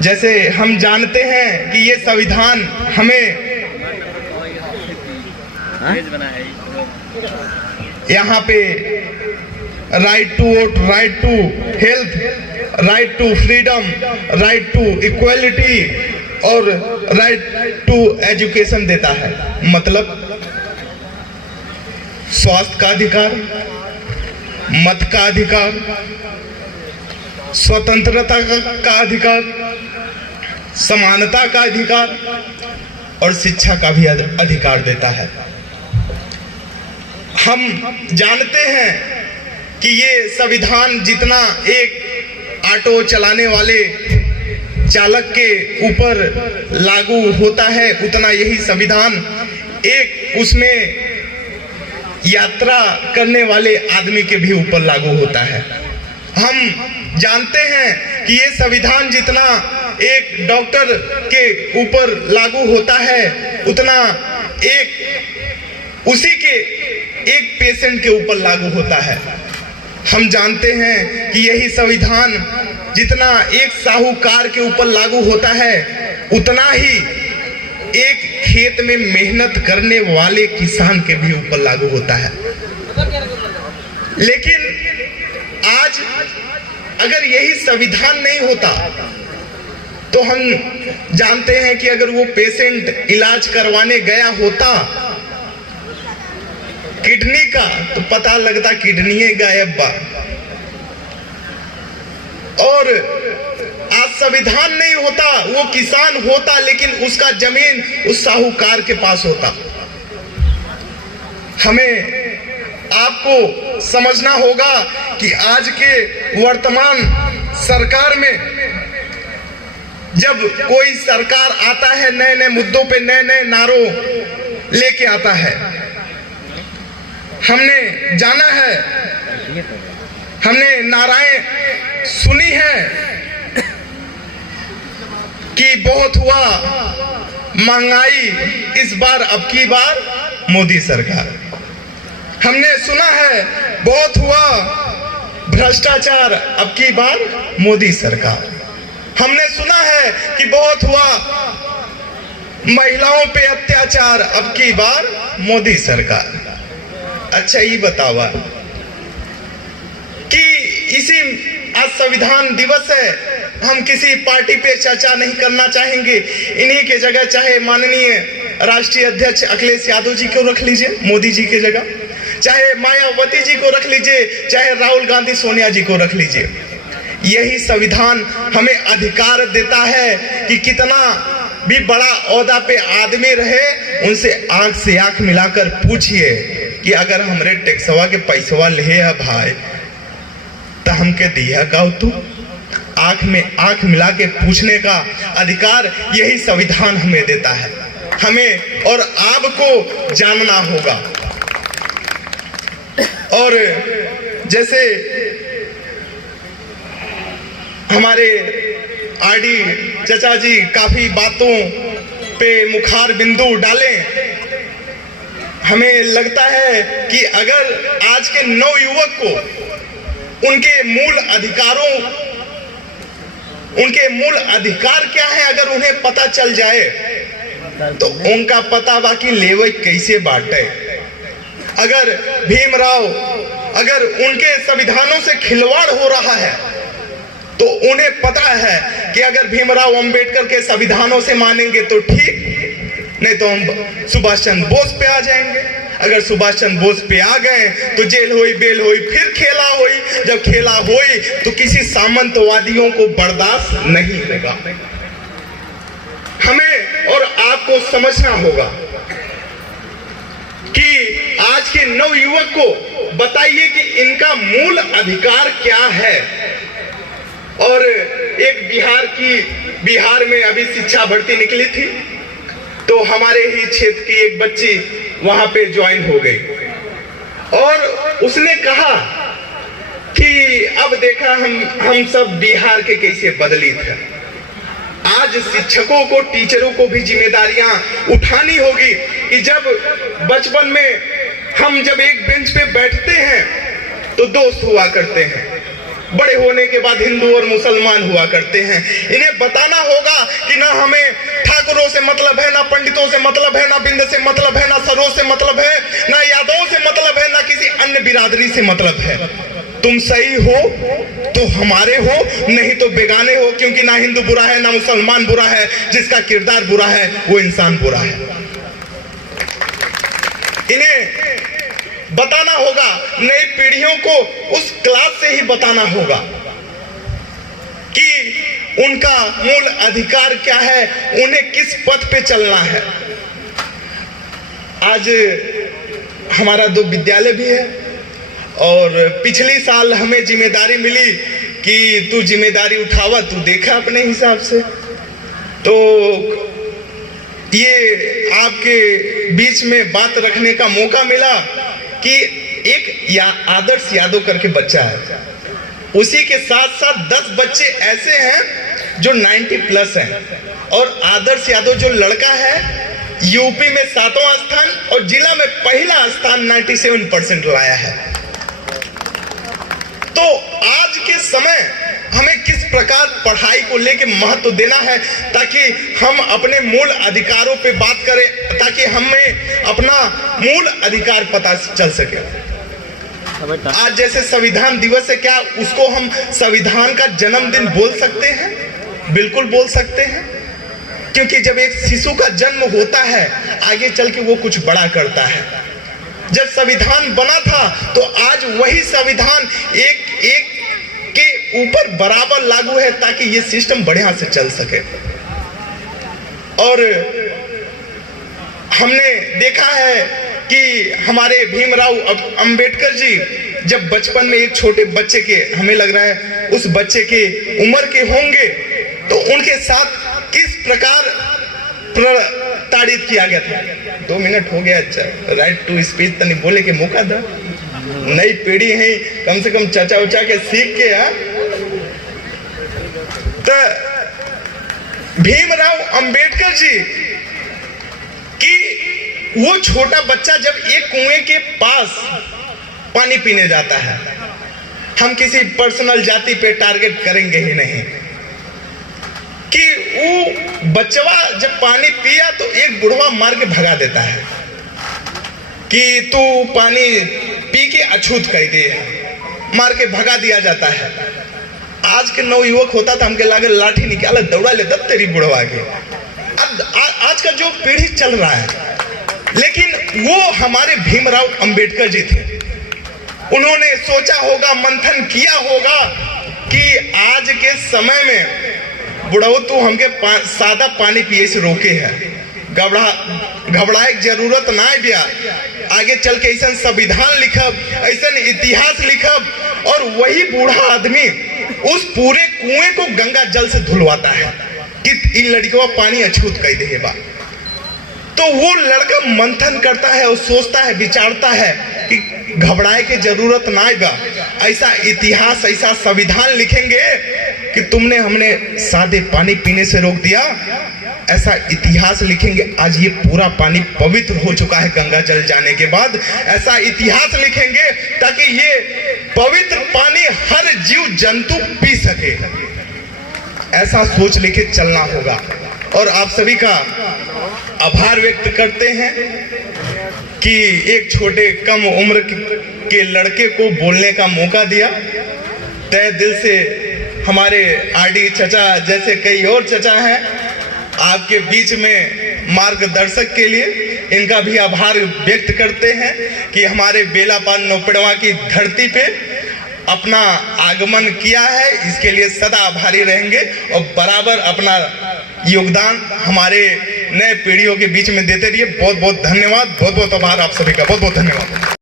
जैसे हम जानते हैं कि ये संविधान हमें यहाँ पे right to vote, right to health, right to freedom, right to equality और राइट टू एजुकेशन देता है। मतलब स्वास्थ्य का अधिकार, मत का अधिकार, स्वतंत्रता का अधिकार, समानता का अधिकार और शिक्षा का भी अधिकार देता है। हम जानते हैं कि ये संविधान जितना एक ऑटो चलाने वाले चालक के ऊपर लागू होता है, उतना यही संविधान एक उसमें यात्रा करने वाले आदमी के भी ऊपर लागू होता है। हम जानते हैं कि ये संविधान जितना एक डॉक्टर के ऊपर लागू होता है, उतना उसी के एक पेशेंट के ऊपर लागू होता है। हम जानते हैं कि यही संविधान जितना एक साहूकार के ऊपर लागू होता है, उतना ही एक खेत में मेहनत करने वाले किसान के भी ऊपर लागू होता है। लेकिन आज अगर यही संविधान नहीं होता तो हम जानते हैं कि अगर वो पेशेंट इलाज करवाने गया होता किडनी का, तो पता लगता किडनी गायब बा। और आज संविधान नहीं होता, वो किसान होता लेकिन उसका जमीन उस साहूकार के पास होता। हमें आपको समझना होगा कि आज के वर्तमान सरकार में जब कोई सरकार आता है, नए नए मुद्दों पे नए नए नारों लेके आता है। हमने जाना है, हमने नाराएं सुनी है कि बहुत हुआ महंगाई, इस बार अब की बार मोदी सरकार। हमने सुना है बहुत हुआ भ्रष्टाचार, अब की बार मोदी सरकार। हमने सुना है कि बहुत हुआ महिलाओं पे अत्याचार, अब की बार मोदी सरकार। अच्छा ये बतावा कि इसी आज संविधान दिवस है, हम किसी पार्टी पे चर्चा नहीं करना चाहेंगे। इन्हीं के जगह चाहे माननीय राष्ट्रीय अध्यक्ष अखिलेश यादव जी को रख लीजिए मोदी जी के जगह, चाहे मायावती जी को रख लीजिए, चाहे राहुल गांधी सोनिया जी को रख लीजिए। यही संविधान हमें अधिकार देता है कि कितना भी बड़ा ओहदा पे आदमी रहे, उनसे आंख से आंख मिलाकर पूछिए कि अगर हमरे टैक्सवा के पैसवा ले है भाई तो हमके दिया का तू। आंख में आंख मिला के पूछने का अधिकार यही संविधान हमें देता है। हमें और आपको जानना होगा। और जैसे हमारे आरडी चचा जी काफी बातों पे मुखार बिंदु डाले, हमें लगता है कि अगर आज के नवयुवक को उनके मूल अधिकारों, उनके मूल अधिकार क्या है अगर उन्हें पता चल जाए तो उनका पता बाकी लेवे कैसे बांटे। अगर भीमराव, अगर उनके संविधानों से खिलवाड़ हो रहा है तो उन्हें पता है कि अगर भीमराव अंबेडकर के संविधानों से मानेंगे तो ठीक, नहीं तो हम सुभाष चंद्र बोस पे आ जाएंगे। अगर सुभाष चंद्र बोस पे आ गए तो जेल होई, बेल होई, फिर खेला होई। जब खेला होई तो किसी सामंतवादियों को बर्दाश्त नहीं होगा। हमें और आपको समझना होगा कि आज के नवयुवक को बताइए कि इनका मूल अधिकार क्या है। और एक बिहार में अभी शिक्षा भर्ती निकली थी तो हमारे ही क्षेत्र की एक बच्ची वहां पे ज्वाइन हो गई और उसने कहा कि अब देखा हम सब बिहार के कैसे बदली थे। आज शिक्षकों को, टीचरों को भी जिम्मेदारियां उठानी होगी कि जब बचपन में हम जब एक बेंच पे बैठते हैं तो दोस्त हुआ करते हैं, बड़े होने के बाद हिंदू और मुसलमान हुआ करते हैं। इन्हें बताना होगा कि ना हमें ठाकुरों से मतलब है, ना पंडितों से मतलब है, ना बिंद से मतलब है, ना सरों से मतलब है, ना यादवों से मतलब है, ना किसी अन्य बिरादरी से मतलब है। तुम सही हो तो हमारे हो, नहीं तो बेगाने हो, क्योंकि ना हिंदू बुरा है, ना मुसलमान बुरा है, जिसका किरदार बुरा है वो इंसान बुरा है। इन्हें बताना होगा, नई पीढ़ियों को उस क्लास से ही बताना होगा कि उनका मूल अधिकार क्या है, उन्हें किस पथ पे चलना है। आज हमारा 2 विद्यालय भी है और पिछली साल हमें जिम्मेदारी मिली कि तू जिम्मेदारी उठावा, तू देखा अपने हिसाब से। तो ये आपके बीच में बात रखने का मौका मिला कि एक आदर्श यादव करके बच्चा है, उसी के साथ साथ 10 बच्चे ऐसे हैं जो 90+ हैं, और आदर्श यादव जो लड़का है यूपी में 7वां स्थान और जिला में पहला स्थान 97% लाया है। तो आज के समय हमें किस प्रकार पढ़ाई को लेकर महत्व देना है ताकि हम अपने मूल अधिकारों पे बात करें, ताकि हमें अपना मूल अधिकार पता चल सके। आज जैसे संविधान दिवस है, क्या उसको हम संविधान का जन्मदिन बोल सकते हैं? बिल्कुल बोल सकते हैं, क्योंकि जब एक शिशु का जन्म होता है आगे चल के वो कुछ बड़ा करता है। जब संविधान बना था तो आज वही संविधान एक के ऊपर बराबर लागू है ताकि ये सिस्टम बढ़िया से चल सके। और हमने देखा है कि हमारे भीमराव अंबेडकर जी जब बचपन में एक छोटे बच्चे के, हमें लग रहा है उस बच्चे के उम्र के होंगे, तो उनके साथ किस प्रकार प्रताड़ित किया गया था। 2 मिनट हो गया, राइट टू स्पीच तनी बोले के मौका था। नई पीढ़ी है, कम से कम चचा उचा के सीख के। तो भीमराव अंबेडकर जी कि वो छोटा बच्चा जब एक कुएं के पास पानी पीने जाता है, हम किसी पर्सनल जाति पे टारगेट करेंगे ही नहीं, कि वो बच्चवा जब पानी पिया तो एक बुढ़वा मार के भगा देता है कि तू पानी पी के अछूत कर दे, मार के भगा दिया जाता है। आज के नवयुवक होता था, हमके लागे लाठी निकाला दौड़ा ले दब तेरी बुढ़वा के। अब आज का जो पीढ़ी चल रहा है, लेकिन वो हमारे भीमराव अंबेडकर जी थे। उन्होंने सोचा होगा, मंथन किया होगा कि आज के समय में बुढ़ऊ तू हमके सादा पानी पिए से रोके है, घबराए की जरूरत ना बिया, आगे चल के ऐसा संविधान लिखब, ऐसा इतिहास लिखब, और वही बूढ़ा आदमी उस पूरे कुएं को गंगा जल से धुलवाता है कि इन लड़कियों पानी अछूत कर दे बा। तो वो लड़का मंथन करता है और सोचता है, विचारता है कि घबराए की जरूरत ना बा, ऐसा इतिहास, ऐसा संविधान लिखेंगे कि तुमने हमने सादे पानी पीने से रोक दिया, ऐसा इतिहास लिखेंगे। आज ये पूरा पानी पवित्र हो चुका है गंगा जल जाने के बाद, ऐसा इतिहास लिखेंगे ताकि ये पवित्र पानी हर जीव जंतु पी सके। ऐसा सोच लेके चलना होगा। और आप सभी का आभार व्यक्त करते हैं कि एक छोटे कम उम्र के लड़के को बोलने का मौका दिया। तहे दिल से हमारे आरडी चचा जैसे कई और चचा हैं आपके बीच में मार्गदर्शक के लिए, इनका भी आभार व्यक्त करते हैं कि हमारे बेलापान नौपड़वा की धरती पे अपना आगमन किया है। इसके लिए सदा आभारी रहेंगे और बराबर अपना योगदान हमारे नए पीढ़ियों के बीच में देते रहिए। बहुत बहुत धन्यवाद, बहुत बहुत आभार आप सभी का, बहुत बहुत धन्यवाद।